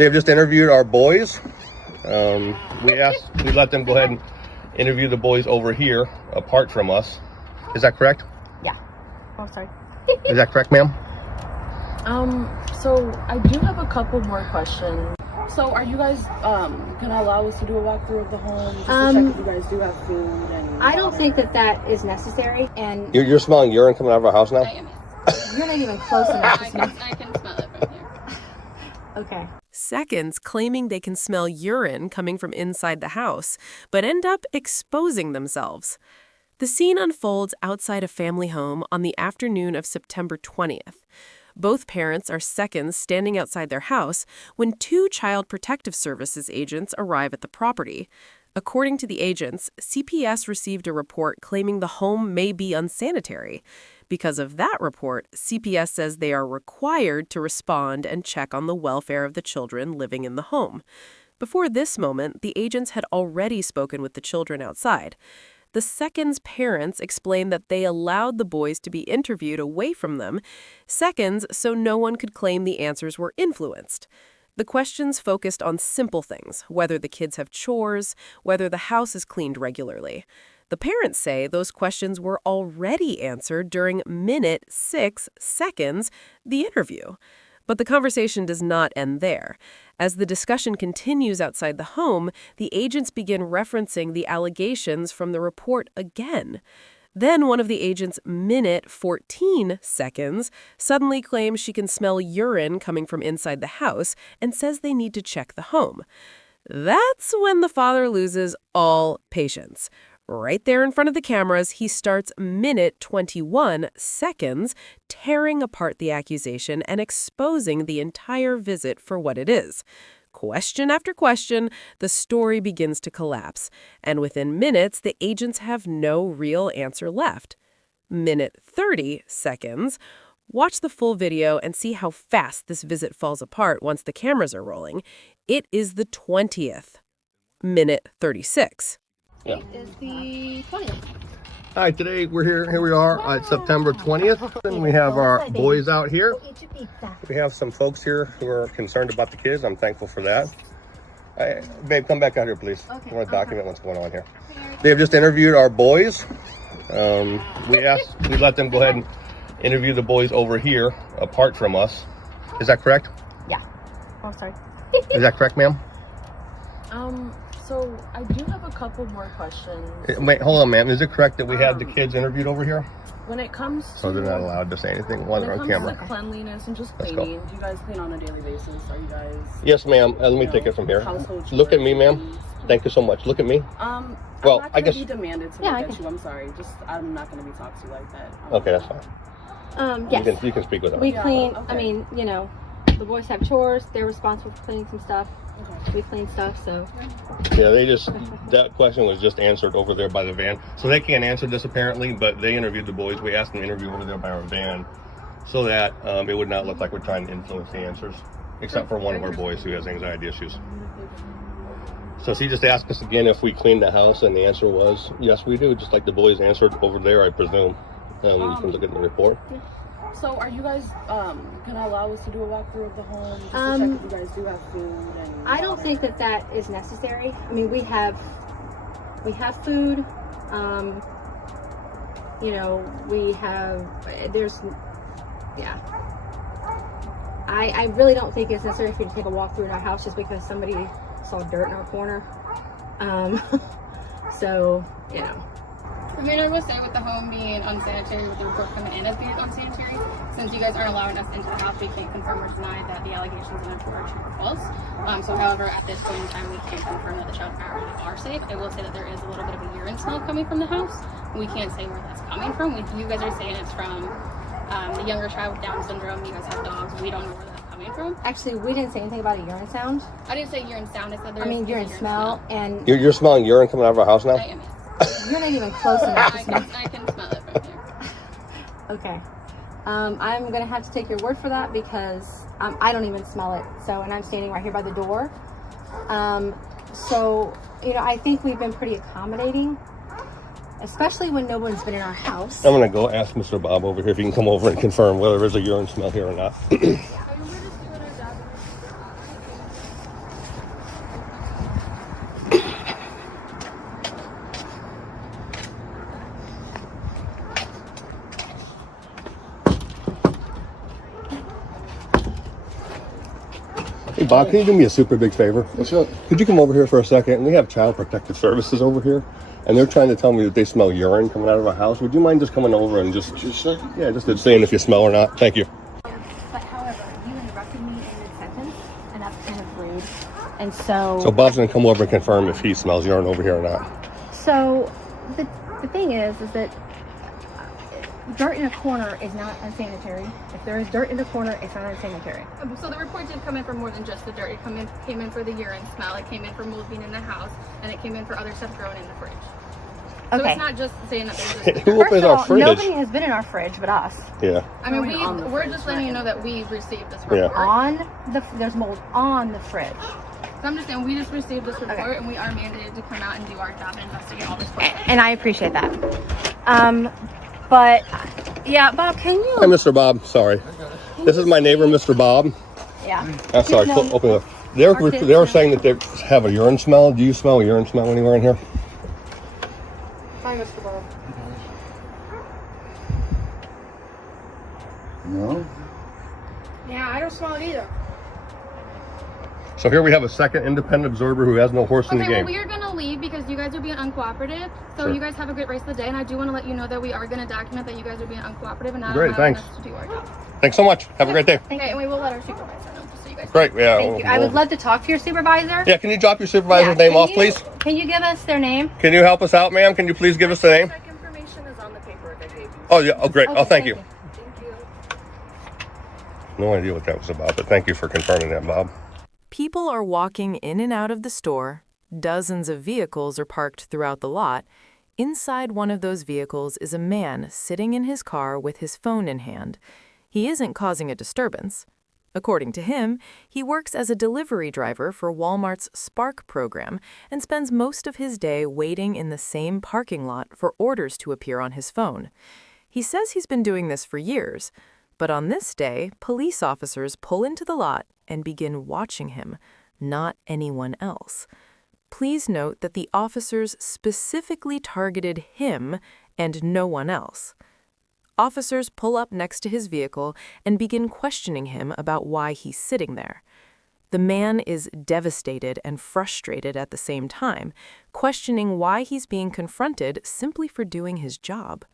They have just interviewed our boys. We let them go ahead and interview the boys over here, apart from us. Is that correct? Yeah. Oh, sorry. Is that correct, ma'am? So I do have a couple more questions. So are you guys gonna allow us to do a walkthrough of the home just to check if you guys do have food and I don't think that is necessary, and You're smelling urine coming out of our house now? I am. you're not even close enough to smell. I can smell it from here. Okay. Seconds claiming they can smell urine coming from inside the house, but end up exposing themselves. The scene unfolds outside a family home on the afternoon of September 20th. Both parents are seconds standing outside their house when two Child Protective Services agents arrive at the property. According to the agents, CPS received a report claiming the home may be unsanitary. Because of that report, CPS says they are required to respond and check on the welfare of the children living in the home. Before this moment, the agents had already spoken with the children outside. The seconds' parents explained that they allowed the boys to be interviewed away from them, seconds so no one could claim the answers were influenced. The questions focused on simple things, whether the kids have chores, whether the house is cleaned regularly. The parents say those questions were already answered during minute 6 seconds, the interview. But the conversation does not end there. As the discussion continues outside the home, the agents begin referencing the allegations from the report again. Then one of the agents, minute 14 seconds, suddenly claims she can smell urine coming from inside the house and says they need to check the home. That's when the father loses all patience. Right there in front of the cameras, he starts minute 21 seconds, tearing apart the accusation and exposing the entire visit for what it is. Question after question, the story begins to collapse, and within minutes, the agents have no real answer left. Minute 30 seconds. Watch the full video and see how fast this visit falls apart once the cameras are rolling. It is the 20th. Minute 36. Yeah. It is the 20th. All right, today we're here. Here we are on September 20th, and we have our boys out here. We have some folks here who are concerned about the kids. I'm thankful for that. Babe, come back out here, please. Okay. I want to document what's going on here. They have just interviewed our boys. We let them go ahead and interview the boys over here, apart from us. Is that correct? Yeah. Oh, sorry. Is that correct, ma'am? So I do have a couple more questions. Wait, hold on, ma'am. Is it correct that we had the kids interviewed over here? When it comes to So they're not allowed to say anything while they're on camera. to cleanliness and just Let's go. cleaning, do you guys clean on a daily basis? Are you guys Yes, ma'am. Let me take it from here. household Look at chores, me, ma'am. things? Thank you so much. Look at me. Well, I'm not I gonna guess- be demanded to Yeah, look I at can- you. I'm sorry. I'm not gonna be talked to like that. Okay, that's fine. Yes. You can speak with us. We Yeah, clean, okay. I mean, you know, the boys have chores. They're responsible for cleaning some stuff. Okay. We clean stuff, so. Yeah, that question was just answered over there by the van. So they can't answer this apparently, but they interviewed the boys. We asked them to interview over there by our van so that it would not look like we're trying to influence the answers, except for one of our boys who has anxiety issues. So she just asked us again if we cleaned the house, and the answer was, yes, we do, just like the boys answered over there, I presume. You can look at the report. So are you guys gonna allow us to do a walkthrough of the home just to check if you guys do have food and I don't think that is necessary. I mean, we have food. You know, yeah. I really don't think it's necessary for you to take a walk through in our house just because somebody saw dirt in our corner. So, you know. I mean, I will say with the home being unsanitary, with the report coming in as being unsanitary, since you guys aren't allowing us into the house, we can't confirm or deny that the allegations in the report are true or false. However, at this point in time, we can't confirm that the child apparently are safe. I will say that there is a little bit of a urine smell coming from the house. We can't say where that's coming from. You guys are saying it's from the younger child with Down syndrome. You guys have dogs. We don't know where that's coming from. Actually, we didn't say anything about a urine sound. I didn't say urine sound. I said there Urine smell. And You're smelling urine coming out of our house now? I am, yes. you're not even close enough to I smell. can smell it from here. Okay. I'm going to have to take your word for that because I don't even smell it. So, and I'm standing right here by the door. So, you know, I think we've been pretty accommodating, especially when no one's been in our house. I'm going to go ask Mr. Bob over here if he can come over and confirm whether there's a urine smell here or not. Hey, Bob, can you do me a super big favor? What's up? Could you come over here for a second? We have Child Protective Services over here, and they're trying to tell me that they smell urine coming out of a house. Would you mind just coming over and just saying if you smell or not? Thank you. But however, you interrupted me in mid-sentence, and that's kind of rude. And so... So Bob's going to come over and confirm if he smells urine over here or not. So the thing is that dirt in a corner is not unsanitary. If there is dirt in the corner, it's not unsanitary. So the report did come in for more than just the dirt. It came in for the urine smell. It came in for mold being in the house, and it came in for other stuff growing in the fridge. So Okay. it's not just saying that there's just Who First opens of our all, fridge? nobody has been in our fridge but us. Yeah. I mean, Going on the we're fridge, just letting you know that we received this report. Yeah. There's mold on the fridge. So I'm just saying, we just received this report, Okay. and we are mandated to come out and do our job and investigate all this questions. And I appreciate that. But yeah, Bob, can you? Hi, Mr. Bob. Sorry. This is my neighbor, Mr. Bob. Yeah. I'm sorry. No. Open it up. They're saying that they have a urine smell. Do you smell a urine smell anywhere in here? Hi, Mr. Bob. No. Yeah, I don't smell it either. So here we have a second independent observer who has no horse in the Okay, well, game. we are going to leave because you guys are being uncooperative. So Sure. you guys have a great rest of the day, and I do want to let you know that we are going to document that you guys are being uncooperative and not Great, allowing thanks. us to do our job. Thanks so much. Have a great day. Okay, and we will let our supervisor know, just so you guys Great. Yeah. Thank you. I would love to talk to your supervisor. Yeah. Can you drop your supervisor's Yeah, name can off, you- please? Can you give us their name? Can you help us out, ma'am? Can you please give us the name? Contact information is on the paper I gave you. Oh yeah. Oh great. Okay, Oh thank you. Thank you. No idea what that was about, but thank you for confirming that, Bob. People are walking in and out of the store. Dozens of vehicles are parked throughout the lot. Inside one of those vehicles is a man sitting in his car with his phone in hand. He isn't causing a disturbance. According to him, he works as a delivery driver for Walmart's Spark program and spends most of his day waiting in the same parking lot for orders to appear on his phone. He says he's been doing this for years, but on this day, police officers pull into the lot and begin watching him, not anyone else. Please note that the officers specifically targeted him and no one else. Officers pull up next to his vehicle and begin questioning him about why he's sitting there. The man is devastated and frustrated at the same time, questioning why he's being confronted simply for doing his job.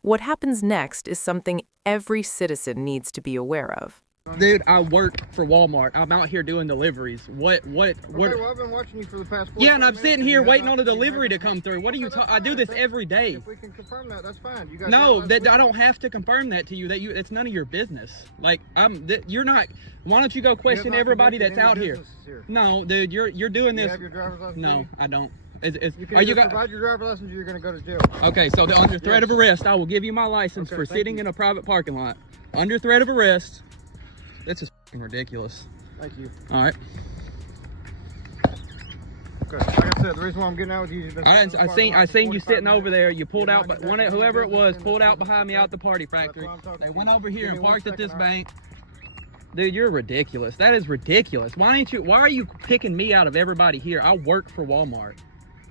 What happens next is something every citizen needs to be aware of. Dude, I work for Walmart. I'm out here doing deliveries. What? Okay, well, I've been watching you for the past 45 Yeah, and I'm minutes, sitting here you have waiting not- on a you have delivery to not- come through. What are you Okay, that's I do fine. this If- every day. If we can confirm that, that's fine. You guys No, realize we- I don't have to confirm that to you. It's none of your business. Like you're not. Why don't you go you have question not everybody conducted that's any out here? business No, dude, you're doing You this. have your driver's license? No, with I don't. You can Are you either got? provide your driver's license or you're going to go to jail. Okay, so under threat of Yes. arrest, I will give you my license Okay, for thank sitting you. in a private parking lot. Under threat of arrest. This is f***ing ridiculous. Thank you. All right. Okay. Like I said, the reason why I'm getting out with you is you've been I sitting in the parking lot for seen you 45 sitting over minutes. there. You pulled You're out, not but conducting whoever it any was business pulled in out this behind me business. out the party That's factory. why I'm talking They to went you. over here Give and me 1 parked at this second, all right? bank. Dude, you're ridiculous. That is ridiculous. Why are you picking me out of everybody here? I work for Walmart.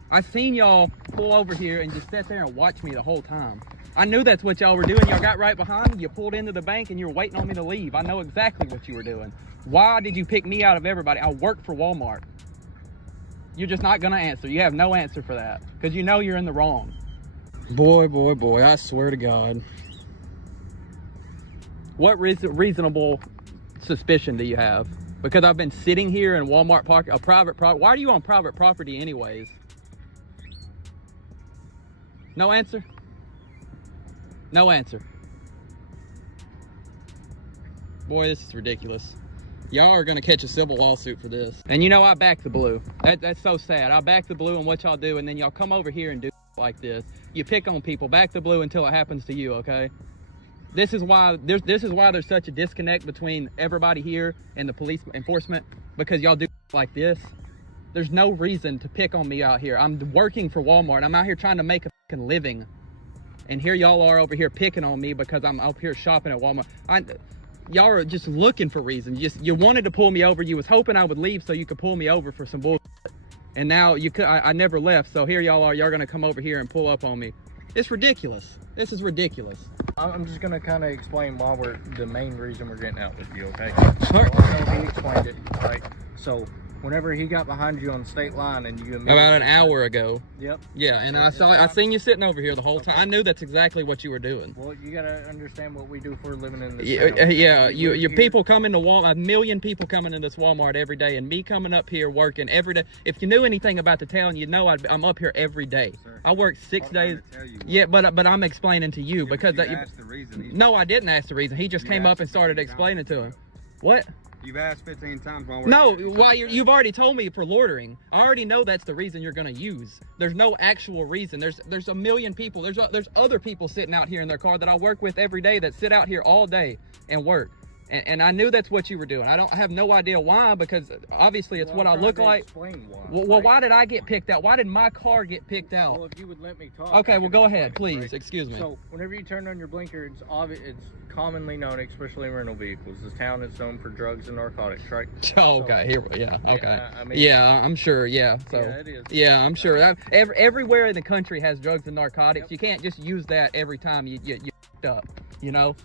I've seen y'all pull over here and just sit there and watch me the whole time. I knew that's what y'all were doing. Y'all got right behind me. You pulled into the bank and you were waiting on me to leave. I know exactly what you were doing. Why did you pick me out of everybody? I work for Walmart. You're just not gonna answer. You have no answer for that because you know you're in the wrong. Boy, I swear to God. What reasonable suspicion do you have? Because I've been sitting here in Walmart park, a private property. Why are you on private property anyways? No answer? No answer. Boy, this is ridiculous. Y'all are gonna catch a civil lawsuit for this. And you know I back the blue. That's so sad. I back the blue on what y'all do, and then y'all come over here and do like this. You pick on people, back the blue until it happens to you, okay? This is why there's such a disconnect between everybody here and the police enforcement, because y'all do like this. There's no reason to pick on me out here. I'm working for Walmart. I'm out here trying to make a fucking living. And here y'all are over here picking on me because I'm up here shopping at Walmart. Y'all are just looking for reasons. You wanted to pull me over. You was hoping I would leave so you could pull me over for some bullshit. And now I never left. So here y'all are. Y'all gonna come over here and pull up on me. It's ridiculous. This is ridiculous. I'm just gonna kind of explain why the main reason we're getting out with you, okay? Sure. So I know he explained it, right? So whenever he got behind you on the state line and you About an hour ago. Yep. Yeah, and I seen you sitting over here the whole time. I knew that's exactly what you were doing. Well, you gotta understand what we do for a living in this Yeah, town. yeah. We Your live here. people come into Walmart. A million people coming in this Walmart every day, and me coming up here working every day. If you knew anything about the town, you know I'm up here every day. Sir, I work 6 days. tell you Yeah, but I'm explaining to you because you asked the reason. no, I didn't ask the reason. He just You came up asked and started 15 times. explaining to him. What? You've asked 15 times while we're No, here. why you've already told me for loitering. I already know that's the reason you're gonna use. There's no actual reason. There's a million people. There's other people sitting out here in their car that I work with every day that sit out here all day and work. And I knew that's what you were doing. I have no idea why, because obviously it's Well, what I'm I trying look to like. explain why, Well, right? why did I get picked out? Why did my car get picked out? Well, if you would let me talk. Okay, I well, could go explain ahead, it, please. right? Excuse me. So, whenever you turn on your blinker, it's obvious. It's commonly known, especially in rental vehicles. This town is known for drugs and narcotics, right? Oh, okay. Here, yeah. Okay. I mean, Yeah, I'm sure. Yeah. So. Yeah, it is. Yeah, I'm sure. Everywhere in the country has drugs and narcotics. Yep. You can't just use that every time you f***ed up. You know.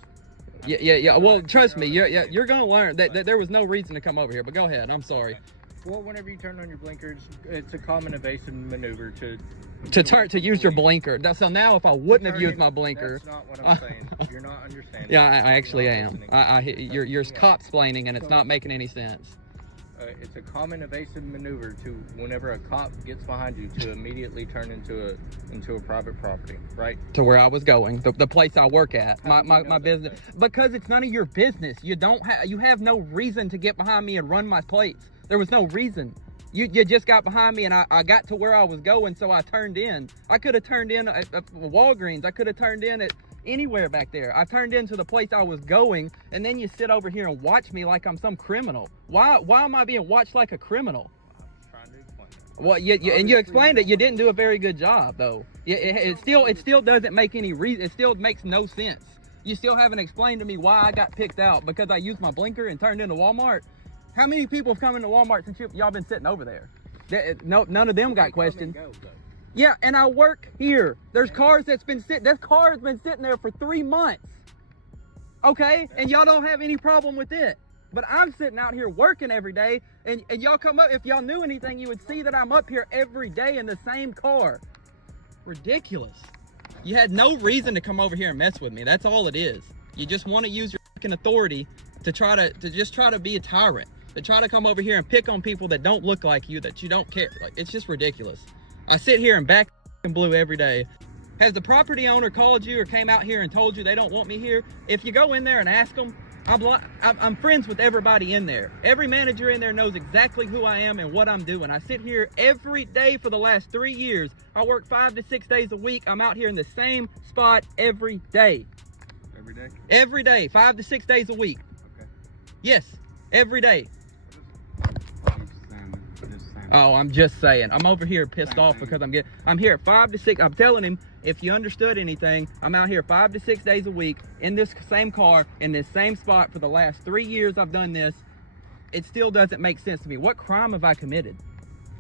Yeah. Well, trust me. You're gonna learn that there was no reason to come over here. But go ahead. I'm sorry. Well, whenever you turn on your blinkers, it's a common evasive maneuver to Use your blinker. So now, if I wouldn't have turn used in- my blinker. That's not what I'm saying. You're not understanding. Yeah, I You're actually not am. listening. You're cop-splaining, and it's not making any sense. It's a common evasive maneuver to whenever a cop gets behind you to immediately turn into a private property, right? To where I was going, the place I work at, How do you know my that, business. sir? Because it's none of your business. You have no reason to get behind me and run my plates. There was no reason. You just got behind me, and I got to where I was going, so I turned in. I could have turned in at Walgreens. I could have turned in at anywhere back there. I turned into the place I was going, and then you sit over here and watch me like I'm some criminal. Why am I being watched like a criminal? I'm trying to explain that. Well, and you explained it. You didn't do a very good job, though. It still doesn't make any reason. It still makes no sense. You still haven't explained to me why I got picked out because I used my blinker and turned into Walmart. How many people have come into Walmart since y'all been sitting over there? None of them got questioned. Yeah, and I work here. There's cars that's been sitting. That car's been sitting there for 3 months. Okay, and y'all don't have any problem with it. But I'm sitting out here working every day, and y'all come up. If y'all knew anything, you would see that I'm up here every day in the same car. Ridiculous. You had no reason to come over here and mess with me. That's all it is. You just want to use your fucking authority to try to be a tyrant. To try to come over here and pick on people that don't look like you, that you don't care. Like, it's just ridiculous. I sit here and back blue every day. Has the property owner called you or came out here and told you they don't want me here? If you go in there and ask them, I'm friends with everybody in there. Every manager in there knows exactly who I am and what I'm doing. I sit here every day for the last 3 years. I work 5 to 6 days a week. I'm out here in the same spot every day. Every day? Every day, 5 to 6 days a week. Okay. Yes, every day. Just saying. Oh, I'm just saying. I'm over here pissed off because I'm here 5 to 6. I'm telling him, if you understood anything, I'm out here 5 to 6 days a week in this same car, in this same spot for the last 3 years I've done this. It still doesn't make sense to me. What crime have I committed?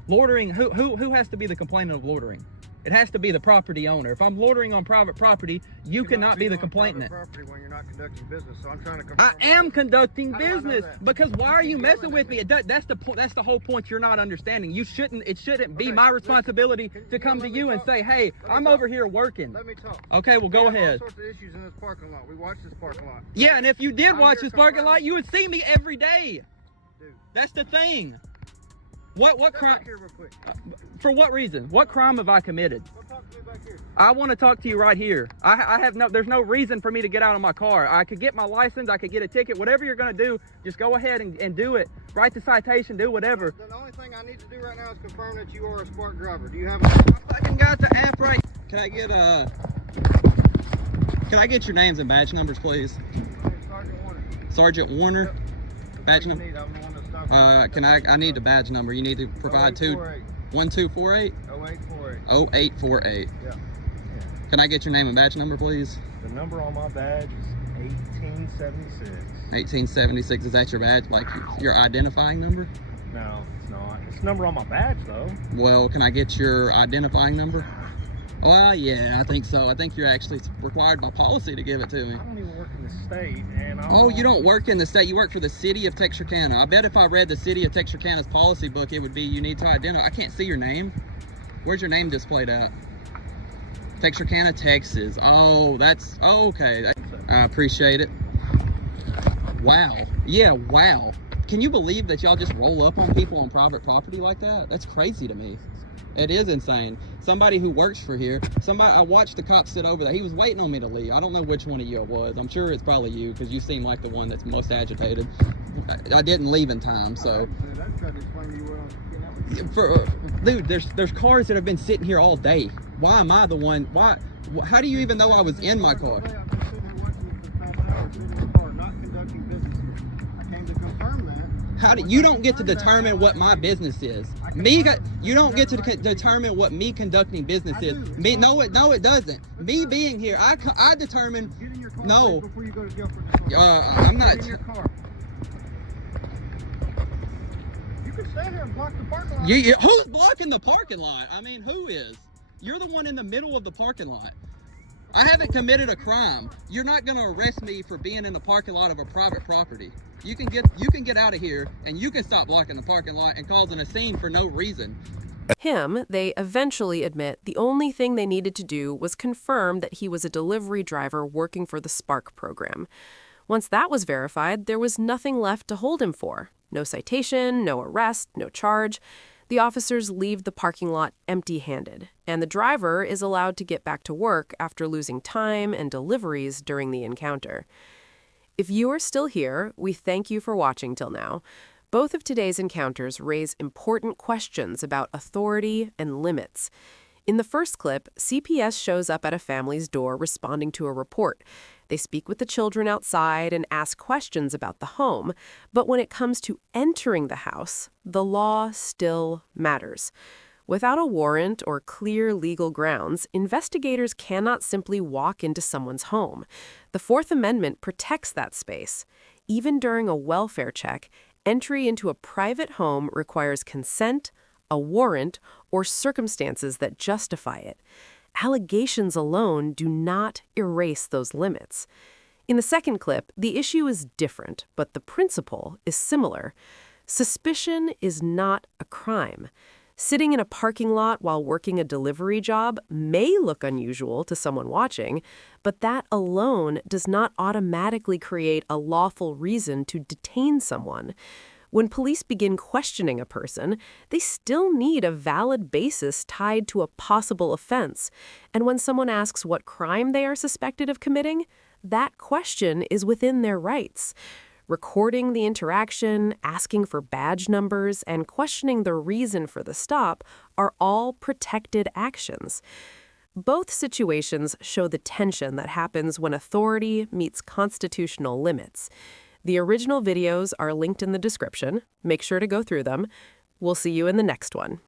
Loitering, who has to be the complainant of loitering? It has to be the property owner. If I'm loitering on private property, you cannot be the complainant. Property when you're not conducting business, so I'm trying to I am conducting How do I know business that? because why are you keep messing yelling with at me? me. That's the whole point you're not understanding. It shouldn't be Okay, my listen, responsibility can to you come to let me you and talk? say, hey, Let me I'm talk. over here working. Let me talk. Okay, well, go We have ahead. all sorts of issues in this parking lot. We watch this parking lot. Yeah, and if you did I'm watch here this parking confirming- lot, you would see me every day. Dude, That's the thing. What step crime? back here real quick. For what reason? What crime have I committed? Come talk to me back here. I want to talk to you right here. There's no reason for me to get out of my car. I could get my license, I could get a ticket, whatever you're gonna do, just go ahead and do it. Write the citation, do whatever. The only thing I need to do right now is confirm that you are a Spark driver. Do you have a... I fucking got the app right. Can I get your names and badge numbers, please? Sergeant Warner. Sergeant Warner. Yep. Badge You number. need, I'm the one that stopped you. I need the badge number. You need to provide 1248 0848. 0848. Yeah. Can I get your name and badge number, please? The number on my badge is 1876. 1876. Is that your badge? Like your identifying number? No, it's not. It's the number on my badge, though. Well, can I get your identifying number? Well, yeah, I think so. I think you're actually required by policy to give it to me. I don't even work in the state, and I'm Oh, you don't work in the state. You work for the city of Texarkana. I bet if I read the city of Texarkana's policy book, it would be you need to identify. I can't see your name. Where's your name displayed at? Texarkana, Texas. Oh, that's okay. I appreciate it. Wow. Yeah, wow. Can you believe that y'all just roll up on people on private property like that? That's crazy to me. It is insane. Somebody who works for here, I watched the cop sit over there. He was waiting on me to leave. I don't know which one of you it was. I'm sure it's probably you because you seem like the one that's most agitated. I didn't leave in time, so. Dude, there's cars that have been sitting here all day. Why am I the one? Why? How do you even know I was in my car? How do you don't get to determine what my business is? You don't get to determine what me conducting business is. Me, no, it doesn't. Me being here, I determine. No, I'm not. You can stay here and block the parking lot. Who's blocking the parking lot? I mean, who is? You're the one in the middle of the parking lot. I haven't committed a crime. You're not going to arrest me for being in the parking lot of a private property. You can get out of here and you can stop blocking the parking lot and causing a scene for no reason. They eventually admit the only thing they needed to do was confirm that he was a delivery driver working for the Spark program. Once that was verified, there was nothing left to hold him for. No citation, no arrest, no charge. The officers leave the parking lot empty-handed, and the driver is allowed to get back to work after losing time and deliveries during the encounter. If you are still here, we thank you for watching till now. Both of today's encounters raise important questions about authority and limits. In the first clip, CPS shows up at a family's door responding to a report. They speak with the children outside and ask questions about the home. But when it comes to entering the house, the law still matters. Without a warrant or clear legal grounds, investigators cannot simply walk into someone's home. The Fourth Amendment protects that space. Even during a welfare check, entry into a private home requires consent, a warrant, or circumstances that justify it. Allegations alone do not erase those limits. In the second clip, the issue is different, but the principle is similar. Suspicion is not a crime. Sitting in a parking lot while working a delivery job may look unusual to someone watching, but that alone does not automatically create a lawful reason to detain someone. When police begin questioning a person, they still need a valid basis tied to a possible offense. And when someone asks what crime they are suspected of committing, that question is within their rights. Recording the interaction, asking for badge numbers, and questioning the reason for the stop are all protected actions. Both situations show the tension that happens when authority meets constitutional limits. The original videos are linked in the description. Make sure to go through them. We'll see you in the next one.